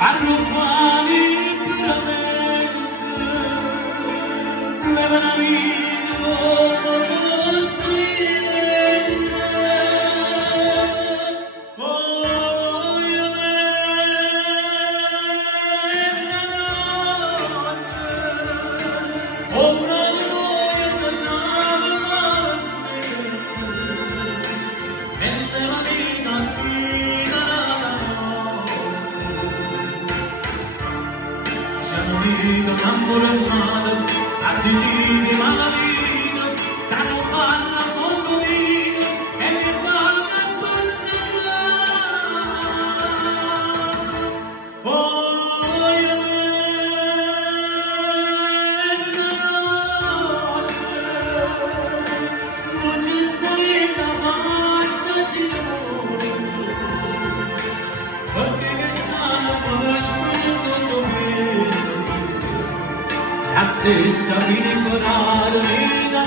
arruffali puramente, leva la vita come stridente. Oh, io me la notte, ombra di noi che stava e nella vita guida la notte. Siamo uniti innamorati, additivi malavita, stanno fanno a mondo vita e che fanno a passare. Oh, io me la notte, non ci sarete faccia si muore, perché che stanno conoscendo sopra la stessa fine corale da